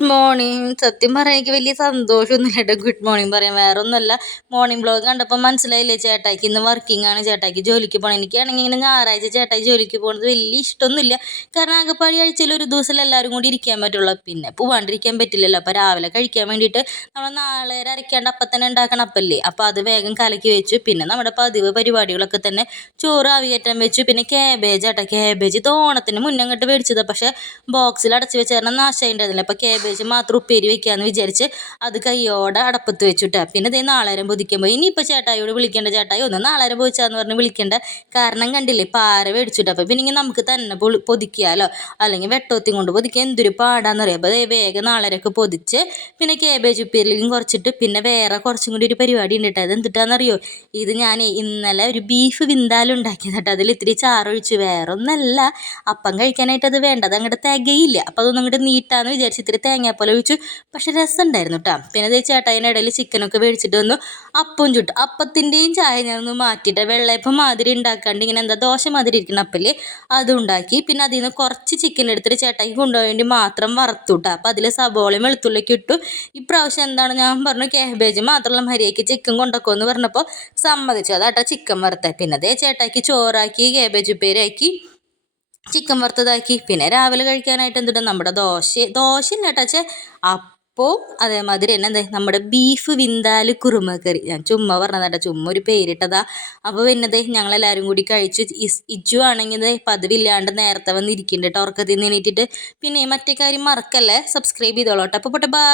Good morning. സത്യം പറയാൻ എനിക്ക് വലിയ സന്തോഷമൊന്നുമില്ല കേട്ടോ ഗുഡ് മോർണിംഗ് പറയാൻ. വേറെ ഒന്നുമല്ല, മോർണിംഗ് ബ്ലോഗ് കണ്ടപ്പോൾ മനസ്സിലായില്ലേ ചേട്ടായിക്ക് ഇന്ന് വർക്കിംഗ് ആണ്, ചേട്ടായിക്ക് ജോലിക്ക് പോകണം. എനിക്കാണെങ്കിൽ ഇങ്ങനെ ഞായറാഴ്ച ചേട്ടായി ജോലിക്ക് പോകുന്നത് വലിയ ഇഷ്ടമൊന്നുമില്ല. കാരണം ആകെപ്പാടി ആഴ്ചയിൽ ഒരു ദിവസം എല്ലാവരും കൂടി ഇരിക്കാൻ പറ്റുള്ളൂ, പിന്നെ പോവാണ്ടിരിക്കാൻ പറ്റില്ലല്ലോ. അപ്പോൾ രാവിലെ കഴിക്കാൻ വേണ്ടിയിട്ട് നമ്മൾ നാളേരെ അരയ്ക്കാണ്ട് അപ്പം തന്നെ ഉണ്ടാക്കണം അപ്പല്ലേ. അപ്പോൾ അത് വേഗം കലക്കി വെച്ചു. പിന്നെ നമ്മുടെ പതിവ് പരിപാടികളൊക്കെ തന്നെ ചോറ് ആവിയേറ്റാൻ വെച്ചു. പിന്നെ ക്യാബേജ് ആട്ടോ, ക്യാബേജ് ഓണത്തിന് മുന്നേ അങ്ങോട്ട് മേടിച്ചത്, പക്ഷേ ബോക്സിൽ അടച്ച് വെച്ച് കാരണം നാശമായിട്ടുണ്ടായിരുന്നില്ല. അപ്പോൾ ക്യാബേജ് മാത്രം ഉപ്പേരി വെക്കാമെന്ന് വിചാരിച്ച് അത് കയ്യോടെ അടപ്പത്ത് വെച്ചിട്ടാ. പിന്നെ ഇതേ നാളേരം പൊതിക്കാൻ പോയി. ഇനിയിപ്പോൾ ചേട്ടായിയോട് വിളിക്കേണ്ട, ചേട്ടായി ഒന്ന് നാളേരം പൊതിച്ചാന്ന് പറഞ്ഞ് വിളിക്കേണ്ട കാരണം കണ്ടില്ലേ, പാര മേടിച്ചിട്ട്. അപ്പോൾ പിന്നെ നമുക്ക് തന്നെ പൊതിക്കാമല്ലോ, അല്ലെങ്കിൽ വെട്ടോത്തി കൊണ്ട് പൊതിക്കാൻ എന്തൊരു പാടാന്നറിയാം. അപ്പോൾ വേഗം നാളേരൊക്കെ പൊതിച്ച് പിന്നെ ക്യാബേജ് ഉപ്പേരിയിലും കുറച്ചിട്ട് പിന്നെ വേറെ കുറച്ചും കൂടി ഒരു പരിപാടി ഉണ്ട് കേട്ടോ. അത് എന്തിട്ടാണെന്നറിയോ, ഇത് ഞാൻ ഇന്നലെ ഒരു ബീഫ് വിന്താലും ഉണ്ടാക്കിയത് കേട്ടോ. അതിൽ ഇത്തിരി ചാറൊഴിച്ച്, വേറെ ഒന്നല്ല, അപ്പം കഴിക്കാനായിട്ട് അത് വേണ്ടത് അങ്ങോട്ട് തികയില്ല. അപ്പോൾ അതൊന്നും അങ്ങോട്ട് നീട്ടാന്ന് വിചാരിച്ച് ഇത്തിരി തേങ്ങാപ്പാൽ ഒഴിച്ചു. പക്ഷെ രസം ഉണ്ടായിരുന്നു കേട്ടോ. പിന്നെ അതേ ചേട്ടായിൻ്റെ ഇടയിൽ ചിക്കനൊക്കെ മേടിച്ചിട്ട് വന്നു, അപ്പം ചുട്ടു. അപ്പത്തിൻ്റെയും ചായ ഞാനൊന്ന് മാറ്റിയിട്ട് വെള്ളയപ്പം മാതിരി ഉണ്ടാക്കാണ്ട് ഇങ്ങനെ എന്താ ദോശ മാതിരി ഇരിക്കുന്ന അപ്പല്ലേ അതുണ്ടാക്കി. പിന്നെ അതിൽ നിന്ന് കുറച്ച് ചിക്കൻ എടുത്തിട്ട് ചേട്ടായിക്ക് കൊണ്ടുപോകാൻ വേണ്ടി മാത്രം വറുത്തു കേട്ടോ. അപ്പോൾ അതിൽ സബോളയും വെളുത്തുള്ളിയൊക്കെ ഇട്ടു. ഇപ്രാവശ്യം എന്താണ് ഞാൻ പറഞ്ഞു, ക്യാബേജ് മാത്രമുള്ള മരിയയ്ക്ക് ചിക്കൻ കൊണ്ടൊക്കെ എന്ന് പറഞ്ഞപ്പോൾ സമ്മതിച്ചു. അതാട്ടോ ചിക്കൻ വറുത്തത്. പിന്നെ അതേ ചേട്ടായിക്ക് ചോറാക്കി, ക്യാബേജ് ഉപ്പേരിയാക്കി, ചിക്കൻ വറുത്തതാക്കി. പിന്നെ രാവിലെ കഴിക്കാനായിട്ട് എന്തുണ്ട്, നമ്മുടെ ദോശയില്ല കേട്ടോ, അപ്പോൾ അതേമാതിരി തന്നെ എന്താ നമ്മുടെ ബീഫ് വിന്താല് കുറുമക്കറി. ഞാൻ ചുമ്മാ പറഞ്ഞതാട്ടോ, ചുമ്മാ ഒരു പേരിട്ടതാ. അപ്പോൾ പിന്നെ ഞങ്ങളെല്ലാവരും കൂടി കഴിച്ചു. ഇജു ആണെങ്കിൽ പതിവില്ലാണ്ട് നേരത്തെ വന്നിരിക്കുന്നുണ്ട് കേട്ടോ, ഉറക്കത്തിൽ നിന്ന് എണീറ്റിട്ട്. പിന്നെ മറ്റേ കാര്യം മറക്കല്ലേ, സബ്സ്ക്രൈബ് ചെയ്തോളൂ കേട്ടോ. അപ്പോൾ ബൈ.